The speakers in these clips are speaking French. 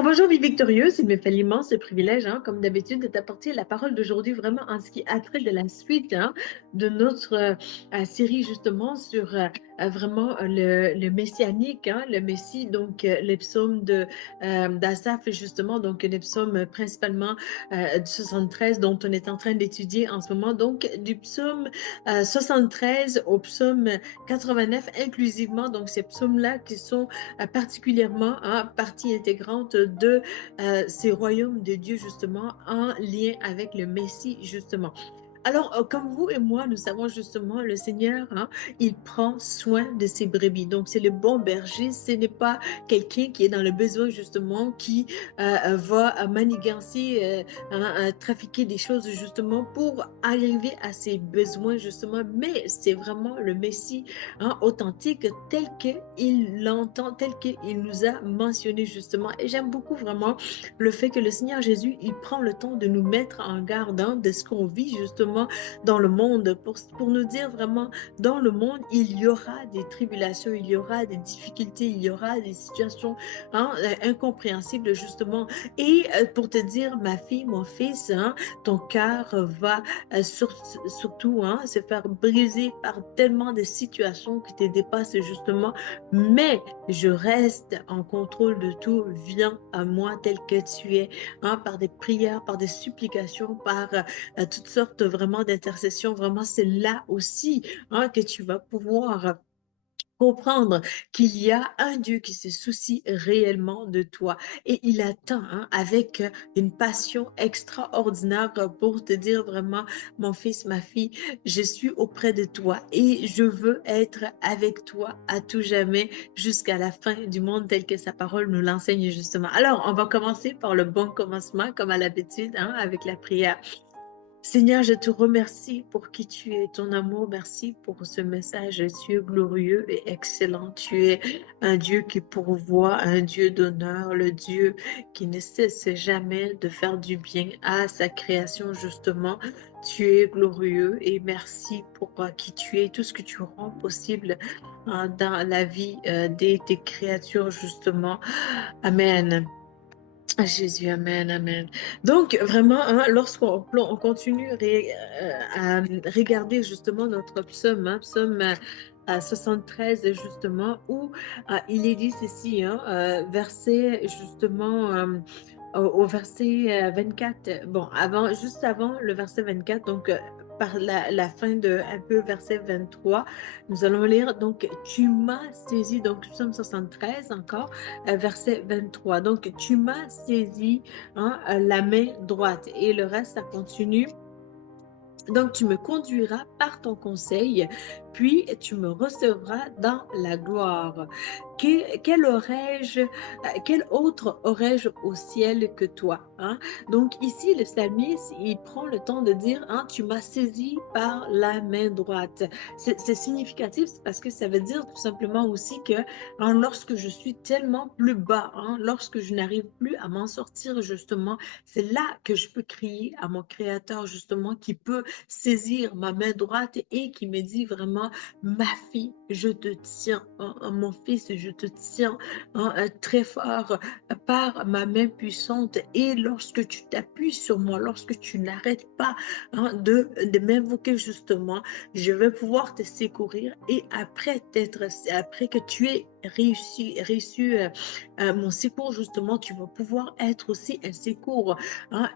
Alors, bonjour, vie victorieuse. Il me fait l'immense privilège, comme d'habitude, de t'apporter la parole d'aujourd'hui vraiment en ce qui a trait de la suite de notre série, justement, sur vraiment le messianique, le Messie, donc les psaumes d'Asaph, justement, donc les psaumes principalement du 73 dont on est en train d'étudier en ce moment. Donc, du psaume 73 au psaume 89 inclusivement. Donc, ces psaumes-là qui sont particulièrement partie intégrante de ces royaumes de Dieu, justement, en lien avec le Messie, justement. Alors, comme vous et moi, nous savons justement, le Seigneur, il prend soin de ses brebis. Donc, c'est le bon berger. Ce n'est pas quelqu'un qui est dans le besoin, justement, qui va manigancer, trafiquer des choses, justement, pour arriver à ses besoins, justement. Mais c'est vraiment le Messie authentique tel qu'il l'entend, tel qu'il nous a mentionné, justement. Et j'aime beaucoup vraiment le fait que le Seigneur Jésus, il prend le temps de nous mettre en garde de ce qu'on vit, justement, dans le monde, pour nous dire vraiment, dans le monde, il y aura des tribulations, il y aura des difficultés, il y aura des situations incompréhensibles, justement. Et pour te dire, ma fille, mon fils, ton cœur va surtout se faire briser par tellement de situations qui te dépassent, justement. Mais je reste en contrôle de tout. Viens à moi tel que tu es, par des prières, par des supplications, par toutes sortes vraiment d'intercessions. Vraiment, c'est là aussi que tu vas pouvoir comprendre qu'il y a un Dieu qui se soucie réellement de toi et il attend avec une passion extraordinaire pour te dire vraiment, mon fils, ma fille, je suis auprès de toi et je veux être avec toi à tout jamais jusqu'à la fin du monde tel que sa parole nous l'enseigne, justement. Alors, on va commencer par le bon commencement comme à l'habitude avec la prière. Seigneur, je te remercie pour qui tu es, ton amour. Merci pour ce message. Tu es glorieux et excellent. Tu es un Dieu qui pourvoit, un Dieu d'honneur, le Dieu qui ne cesse jamais de faire du bien à sa création, justement. Tu es glorieux et merci pour qui tu es, tout ce que tu rends possible dans la vie de tes créatures, justement. Amen. Jésus, amen, amen. Donc, vraiment, lorsqu'on continue à regarder justement notre psaume, psaume 73, justement, où il est dit ceci, verset justement au verset 24, bon, juste avant le verset 24, donc par la fin de un peu verset 23, nous allons lire, donc, tu m'as saisi, donc, psaume 73 encore, verset 23. Donc, tu m'as saisi la main droite. Et le reste, ça continue. Donc, tu me conduiras par ton conseil, puis tu me recevras dans la gloire. Quel autre aurais-je au ciel que toi? Donc, ici, le psalmiste, il prend le temps de dire, tu m'as saisi par la main droite. C'est significatif parce que ça veut dire tout simplement aussi que lorsque je suis tellement plus bas, lorsque je n'arrive plus à m'en sortir, justement, c'est là que je peux crier à mon Créateur, justement, qui peut saisir ma main droite et qui me dit vraiment, ma fille, je te tiens, mon fils, je te tiens très fort par ma main puissante. Et lorsque tu t'appuies sur moi, lorsque tu n'arrêtes pas de m'invoquer, justement, je vais pouvoir te secourir. Et après que tu aies réussi mon secours, justement, tu vas pouvoir être aussi un secours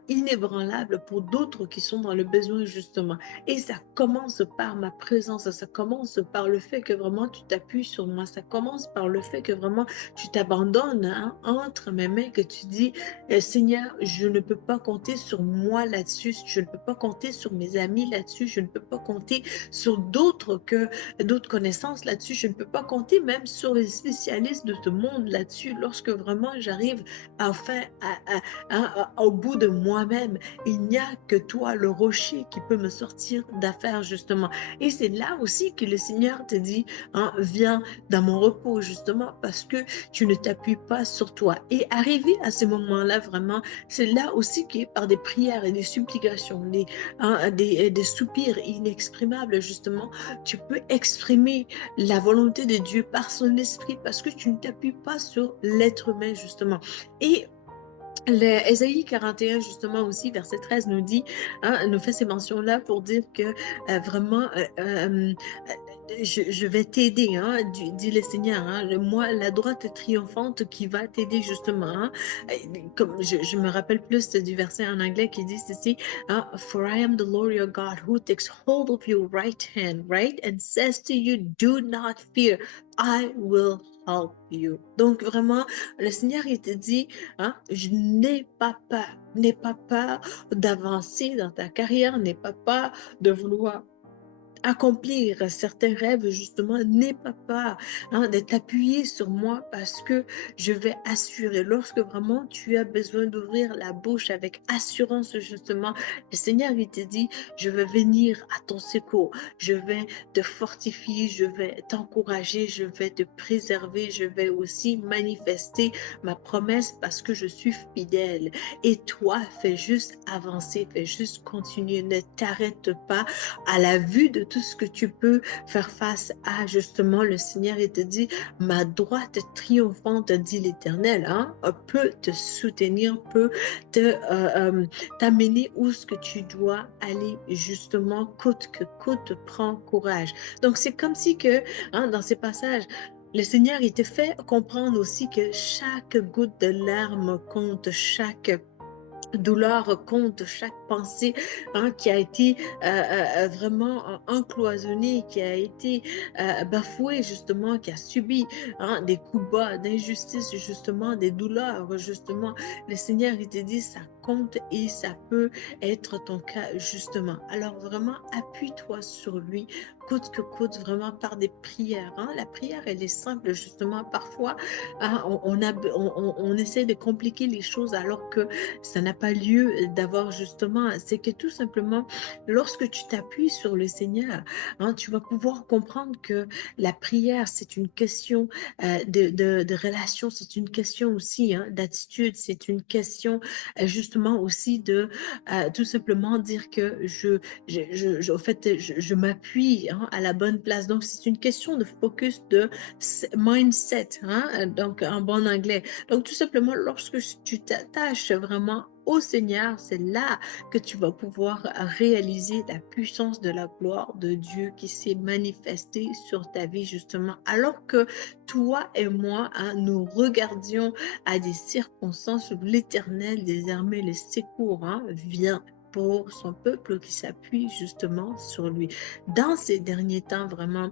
inébranlable pour d'autres qui sont dans le besoin, justement. Et ça commence par ma présence, ça commence par le fait que vraiment tu t'appuies sur moi, ça commence par le fait que vraiment tu t'abandonnes entre mes mains, que tu dis, Seigneur, je ne peux pas compter sur moi là-dessus, je ne peux pas compter sur mes amis là-dessus, je ne peux pas compter sur d'autres connaissances là-dessus, je ne peux pas compter même sur les spécialistes de ce monde là-dessus, lorsque vraiment j'arrive enfin au bout de moi-même. Il n'y a que toi, le rocher, qui peut me sortir d'affaires, justement. Et c'est là aussi que le Seigneur te dit, viens dans mon repos, justement, parce que tu ne t'appuies pas sur toi. Et arrivé à ce moment-là, vraiment, c'est là aussi que par des prières et des supplications, des soupirs inexprimables, justement, tu peux exprimer la volonté de Dieu par son esprit, parce que tu ne t'appuies pas sur l'être humain, justement. Et Ésaïe 41, justement aussi, verset 13 nous dit, hein, nous fait ces mentions-là pour dire que vraiment, je vais t'aider, hein, dit le Seigneur, hein, moi, la droite triomphante qui va t'aider justement. Hein. Comme je me rappelle plus du verset en anglais qui dit ceci, hein, For I am the Lord your God who takes hold of your right hand, right, and says to you, do not fear, I will help you. Donc vraiment, le Seigneur, il te dit, hein, je n'aie pas peur d'avancer dans ta carrière, n'aie pas peur de vouloir accomplir certains rêves, justement, n'aie pas peur, hein, d'être appuyé sur moi parce que je vais assurer. Lorsque vraiment tu as besoin d'ouvrir la bouche avec assurance, justement, le Seigneur, il te dit, je vais venir à ton secours, je vais te fortifier, je vais t'encourager, je vais te préserver, je vais aussi manifester ma promesse parce que je suis fidèle. Et toi, fais juste avancer, fais juste continuer, ne t'arrête pas à la vue de tout ce que tu peux faire face à, justement, le Seigneur, il te dit, ma droite triomphante, dit l'Éternel, hein, peut te soutenir, peut t'amener où ce que tu dois aller, justement, coûte que coûte, prends courage. Donc, c'est comme si que, hein, dans ces passages, le Seigneur, il te fait comprendre aussi que chaque goutte de larmes compte, chaque douleur compte, chaque pensée, hein, qui a été vraiment encloisonnée, qui a été bafouée, justement, qui a subi, hein, des coups bas, d'injustice, justement, des douleurs, justement. Le Seigneur, il te dit, ça compte et ça peut être ton cas, justement. Alors vraiment, appuie-toi sur lui, coûte que coûte, vraiment par des prières. Hein. La prière, elle est simple, justement. Parfois, hein, on essaie de compliquer les choses alors que ça n'a pas lieu d'avoir, justement, c'est que tout simplement, lorsque tu t'appuies sur le Seigneur, hein, tu vas pouvoir comprendre que la prière, c'est une question de relation, c'est une question aussi, hein, d'attitude, c'est une question justement aussi de tout simplement dire que au fait, je m'appuie, hein, à la bonne place. Donc, c'est une question de focus, de mindset, hein, donc en bon anglais. Donc, tout simplement, lorsque tu t'attaches vraiment au Seigneur, c'est là que tu vas pouvoir réaliser la puissance de la gloire de Dieu qui s'est manifestée sur ta vie, justement. Alors que toi et moi, hein, nous regardions à des circonstances où l'Éternel, des armées, le secours, hein, vient pour son peuple qui s'appuie justement sur lui. Dans ces derniers temps, vraiment,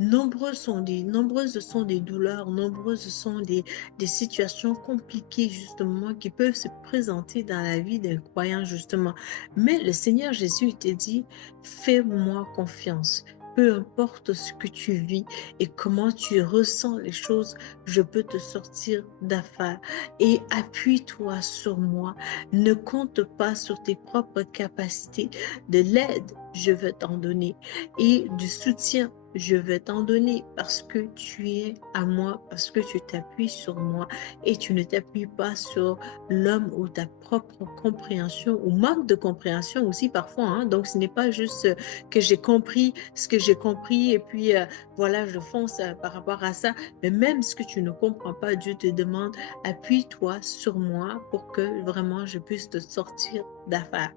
nombreuses sont des douleurs, nombreuses sont des situations compliquées, justement, qui peuvent se présenter dans la vie d'un croyant, justement. Mais le Seigneur Jésus, il te dit, fais-moi confiance. Peu importe ce que tu vis et comment tu ressens les choses, je peux te sortir d'affaires. Et appuie-toi sur moi. Ne compte pas sur tes propres capacités. De l'aide, je vais t'en donner. Et du soutien, je vais t'en donner parce que tu es à moi, parce que tu t'appuies sur moi et tu ne t'appuies pas sur l'homme ou ta propre compréhension ou manque de compréhension aussi parfois. Hein. Donc, ce n'est pas juste que j'ai compris ce que j'ai compris et puis voilà, je fonce par rapport à ça. Mais même ce que tu ne comprends pas, Dieu te demande, appuie-toi sur moi pour que vraiment je puisse te sortir d'affaires.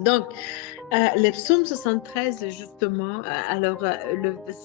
Donc, le psaume 73, justement, alors,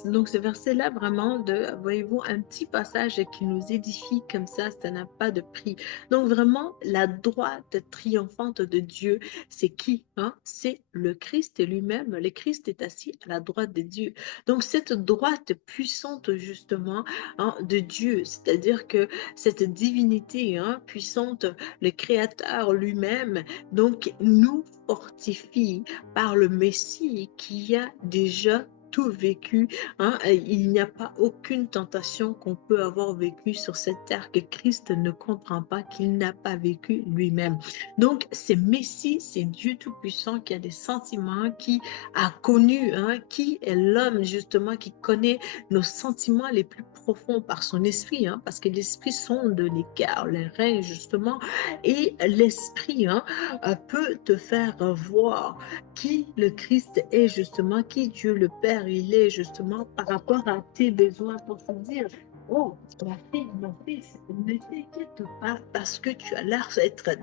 donc ce verset-là, vraiment, voyez-vous, un petit passage qui nous édifie comme ça n'a pas de prix. Donc, vraiment, la droite triomphante de Dieu, c'est qui? Hein? C'est le Christ lui-même. Le Christ est assis à la droite de Dieu. Donc, cette droite puissante, justement, hein, de Dieu, c'est-à-dire que cette divinité, hein, puissante, le Créateur lui-même, donc, nous fortifie par le Messie qui a déjà tout vécu. Hein, il n'y a pas aucune tentation qu'on peut avoir vécue sur cette terre que Christ ne comprend pas, qu'il n'a pas vécu lui-même. Donc, c'est Messie, c'est Dieu Tout-Puissant qui a des sentiments, qui a connu, hein, qui est l'homme justement qui connaît nos sentiments les plus profonds par son esprit, hein, parce que l'esprit sonde les cœurs, les reins justement, et l'esprit, hein, peut te faire voir qui le Christ est justement, qui Dieu le Père il est justement par rapport à tes besoins pour te dire. Oh, ma fille, mon fils, ne t'inquiète pas parce que tu as l'air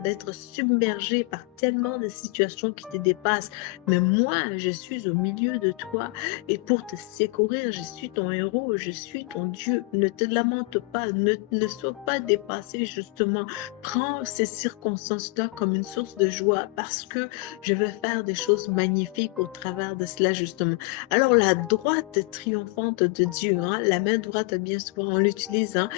d'être submergé par tellement de situations qui te dépassent. Mais moi, je suis au milieu de toi et pour te secourir, je suis ton héros, je suis ton Dieu. Ne te lamente pas, ne sois pas dépassé justement. Prends ces circonstances-là comme une source de joie parce que je vais faire des choses magnifiques au travers de cela justement. Alors la droite triomphante de Dieu, hein, la main droite, bien souvent, on l'utilise hein,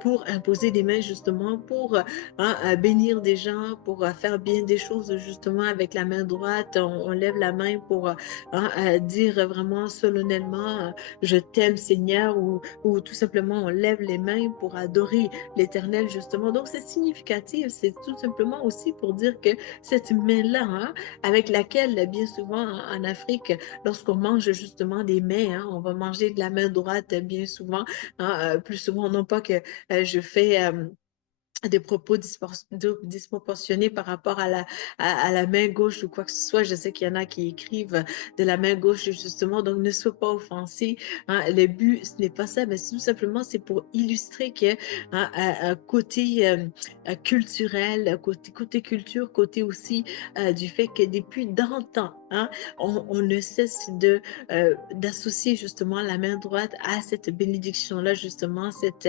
pour imposer des mains justement, pour hein, bénir des gens, pour faire bien des choses justement avec la main droite. On lève la main pour hein, dire vraiment solennellement, je t'aime Seigneur, ou tout simplement on lève les mains pour adorer l'Éternel justement. Donc c'est significatif, c'est tout simplement aussi pour dire que cette main-là, hein, avec laquelle bien souvent en Afrique, lorsqu'on mange justement des mets, hein, on va manger de la main droite bien souvent, hein, plus souvent, non pas que je fais des propos disproportionnés par rapport à la main gauche ou quoi que ce soit. Je sais qu'il y en a qui écrivent de la main gauche justement, donc ne sois pas offensé. Hein. Le but, ce n'est pas ça, mais tout simplement, c'est pour illustrer que hein, côté culturel, côté culture, côté aussi du fait que depuis d'antan, hein, on ne cesse d'associer justement la main droite à cette bénédiction-là, justement, cette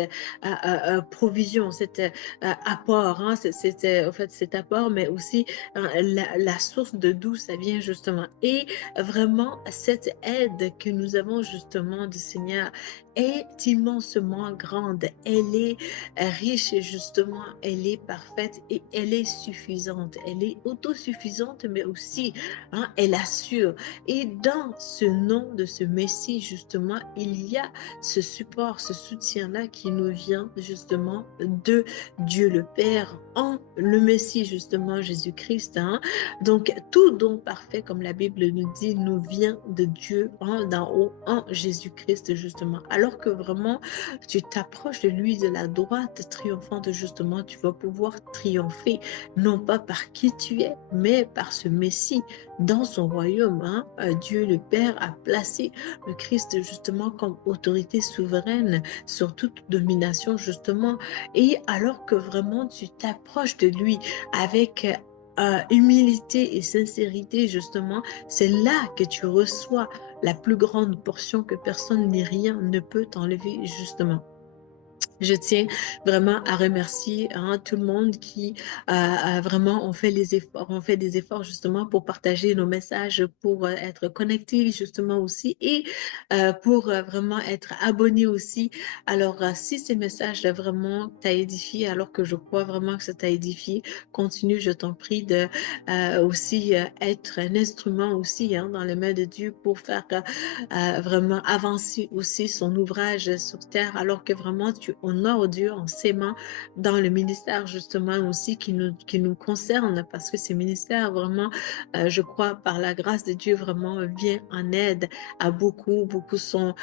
provision, cette apport, hein, c'était en fait cet apport, mais aussi la source de d'où ça vient justement. Et vraiment, cette aide que nous avons justement du Seigneur est immensement grande. Elle est riche justement, elle est parfaite et elle est suffisante. Elle est autosuffisante, mais aussi hein, elle assure. Et dans ce nom de ce Messie, justement, il y a ce support, ce soutien-là qui nous vient justement de Dieu le Père en le Messie, justement, Jésus-Christ. Hein. Donc, tout don parfait, comme la Bible nous dit, nous vient de Dieu d'en haut, en Jésus-Christ, justement. Alors que vraiment, tu t'approches de lui, de la droite triomphante, justement, tu vas pouvoir triompher, non pas par qui tu es, mais par ce Messie dans son royaume. Hein. Dieu le Père a placé le Christ, justement, comme autorité souveraine sur toute domination, justement. Et alors que vraiment tu t'approches de lui avec humilité et sincérité, justement, c'est là que tu reçois la plus grande portion que personne ni rien ne peut t'enlever, justement. Je tiens vraiment à remercier hein, tout le monde qui vraiment ont fait des efforts justement pour partager nos messages, pour être connectés justement aussi et pour vraiment être abonnés aussi. Alors, si ces messages vraiment t'ont édifié, alors que je crois vraiment que ça t'a édifié, continue, je t'en prie, de aussi être un instrument aussi hein, dans les mains de Dieu pour faire vraiment avancer aussi son ouvrage sur terre, alors que vraiment tu honores Dieu en s'aimant dans le ministère justement aussi qui nous concerne, parce que ces ministères vraiment, je crois, par la grâce de Dieu, vraiment vient en aide à beaucoup. Beaucoup sont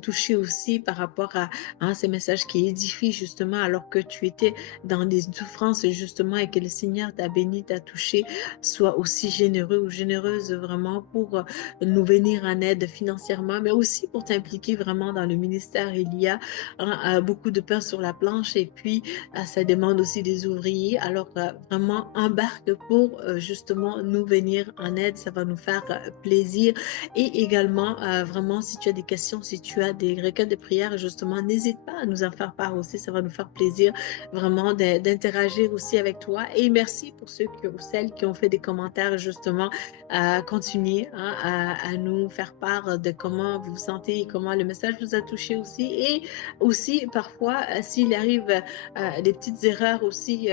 touchés aussi par rapport à hein, ces messages qui édifient justement, alors que tu étais dans des souffrances justement et que le Seigneur t'a béni, t'a touché. Sois aussi généreux ou généreuse vraiment pour nous venir en aide financièrement, mais aussi pour t'impliquer vraiment dans le ministère. Il y a hein, beaucoup de pain sur la planche et puis ça demande aussi des ouvriers. Alors vraiment embarque pour justement nous venir en aide. Ça va nous faire plaisir. Et également, vraiment, si tu as des questions, si tu as des requêtes de prière, justement, n'hésite pas à nous en faire part aussi. Ça va nous faire plaisir vraiment d'interagir aussi avec toi. Et merci pour ceux ou celles qui ont fait des commentaires justement à continuer hein, à nous faire part de comment vous vous sentez et comment le message vous a touché aussi. Et aussi, parfois, s'il arrive des petites erreurs aussi,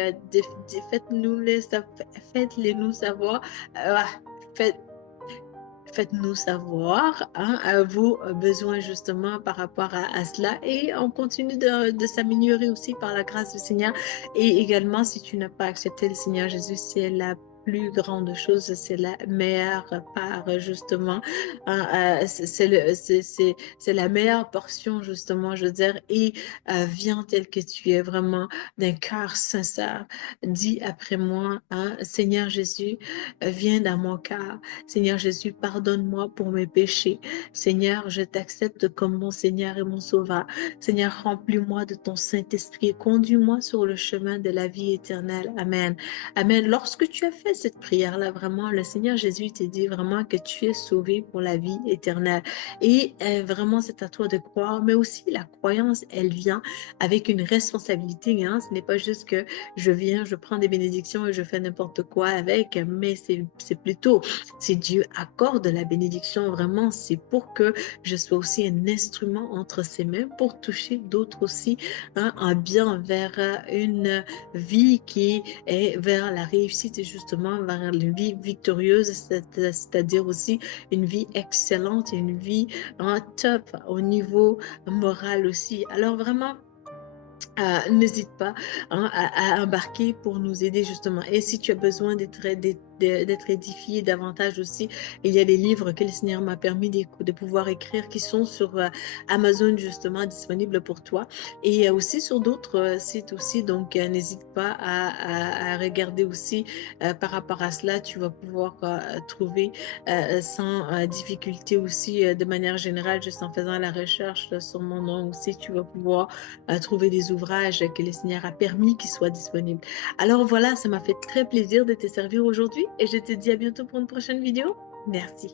faites-les nous savoir. Faites, Faites-nous savoir hein, à vos besoins justement par rapport à cela et on continue de s'améliorer aussi par la grâce du Seigneur. Et également, si tu n'as pas accepté le Seigneur Jésus, c'est la plus grande chose, c'est la meilleure part, justement. C'est la meilleure portion, justement, je veux dire. Et viens tel que tu es, vraiment d'un cœur sincère. Dis après moi, hein, Seigneur Jésus, viens dans mon cœur. Seigneur Jésus, pardonne-moi pour mes péchés. Seigneur, je t'accepte comme mon Seigneur et mon Sauveur. Seigneur, remplis-moi de ton Saint-Esprit et conduis-moi sur le chemin de la vie éternelle. Amen. Amen. Lorsque tu as fait cette prière-là, vraiment, le Seigneur Jésus t'a dit vraiment que tu es sauvé pour la vie éternelle. Et vraiment, c'est à toi de croire, mais aussi la croyance, elle vient avec une responsabilité. Hein. Ce n'est pas juste que je viens, je prends des bénédictions et je fais n'importe quoi avec, mais c'est plutôt, si Dieu accorde la bénédiction, vraiment, c'est pour que je sois aussi un instrument entre ses mains pour toucher d'autres aussi, hein, en bien vers une vie qui est vers la réussite et justement vers une vie victorieuse, c'est-à-dire aussi une vie excellente et une vie en top au niveau moral aussi. Alors vraiment, n'hésite pas, hein, à embarquer pour nous aider justement. Et si tu as besoin d'être édifié davantage aussi, il y a des livres que le Seigneur m'a permis de pouvoir écrire qui sont sur Amazon justement disponibles pour toi et aussi sur d'autres sites aussi. Donc n'hésite pas à regarder aussi par rapport à cela. Tu vas pouvoir trouver sans difficulté aussi de manière générale, juste en faisant la recherche sur mon nom aussi, tu vas pouvoir trouver des ouvrages que le Seigneur a permis qu'ils soient disponibles. Alors voilà, ça m'a fait très plaisir de te servir aujourd'hui et je te dis à bientôt pour une prochaine vidéo. Merci.